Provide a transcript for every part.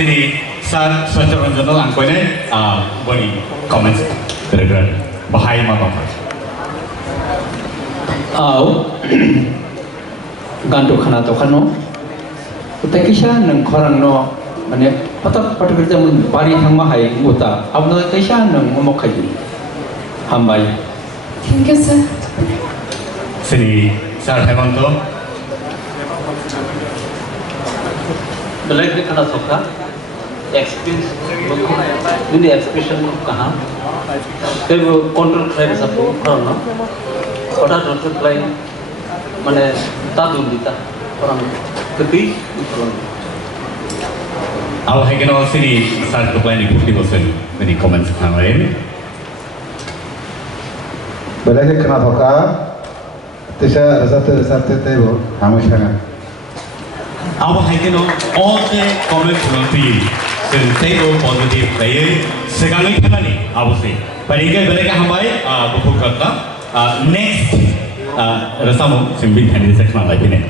sini saat secara general angkonya bagi komen kira-kira bahaya apa? gantu khana to khano utakisha nang khorang no mane patak patak jamun bari thangma hai uta abno kaisha nang momok khai hambai. Thank you, sir. sini saat Hemanto Belak de khana sokha experience ini expression kaha te wo control khai sa po khana oda control khai mane ta dundita orang kepi awal hai kenal sini saat kepala ini bukti bosan ini komen sekarang lain Belakang kena thoka, tisha resate tebo, hamus sangat. awal hai kenal all the comment nanti sentego positif lain sekarang ini kan ni awal sih paling mereka hambai buku kata next rasamu sembih hari sekarang lagi ni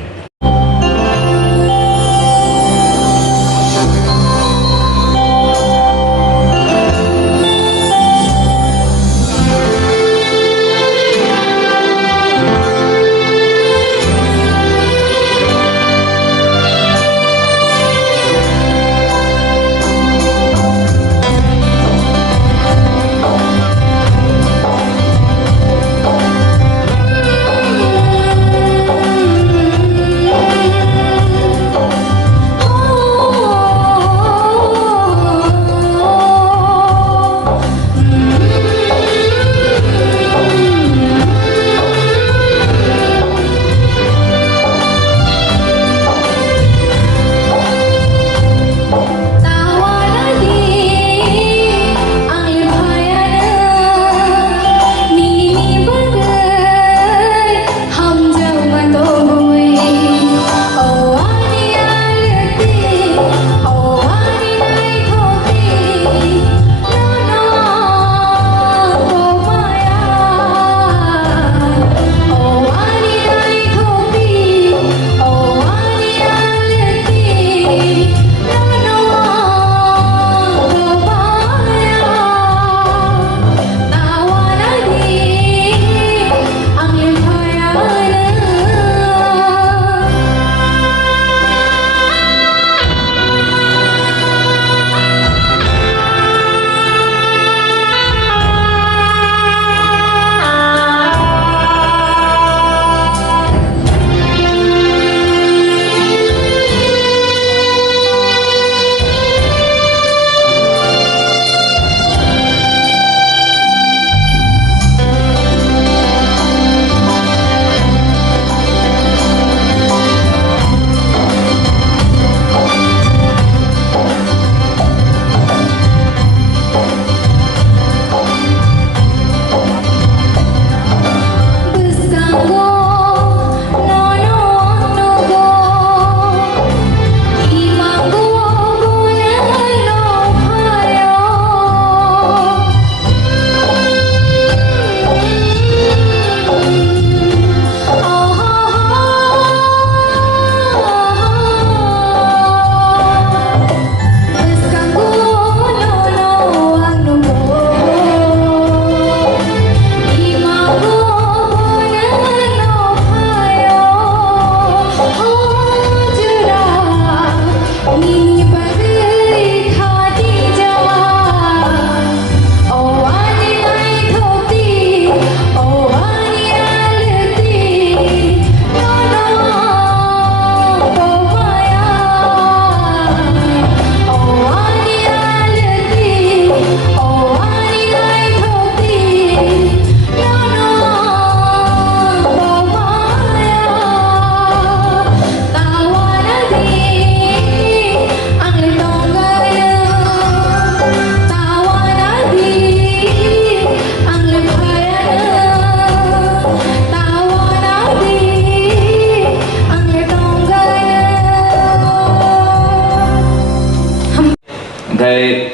Dari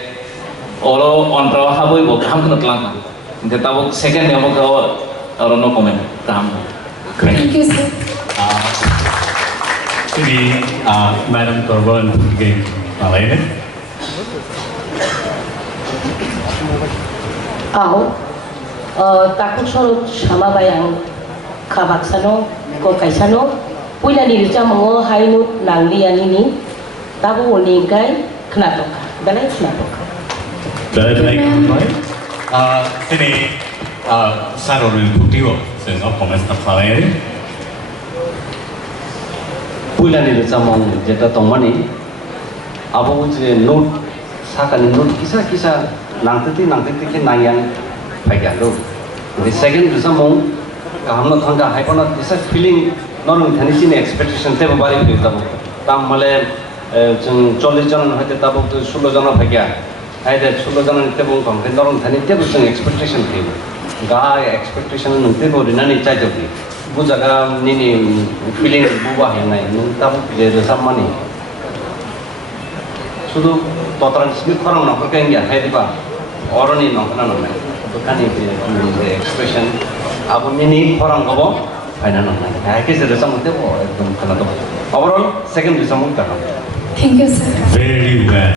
olo on pro haboi bo kam kan telang kan tahu second yang mau orang no comment kam Thank you, sir. sini Madam Korban game lain takut sorot sama bayang kabak sano ko kaisano puila ni rica mengo hainut nanglian ini tabu olingkai knatoka dalai knatoka Dalai Kumai. Sini Sarorin Putio, sehingga komentar kalian. puila ni sama jeta tomani abo je note sakani note kisa nangteti ke nangyan phaika lo the second sama hamna thanga haipona this feeling non thani sin expectation te bari pe tabo tam male jung 40 জন হইতে tabo 16 জন phaika aide 16 জন te bong kom non thani te jung expectation te ga expectation nungte ko rinani chai jogi bu jaga nini feeling buba henai nung tabo je samani শুধু ততরান Smith খরং নকরকে ইঙ্গিয়া হাইদিবা অরনি নকনা নমে দোকানি expression Abu mini খরং গব ফাইনা নমে হাইকে যে রেসামতে একদম খানা তো overall second রেসামুক কারণ Thank you, sir. Very well.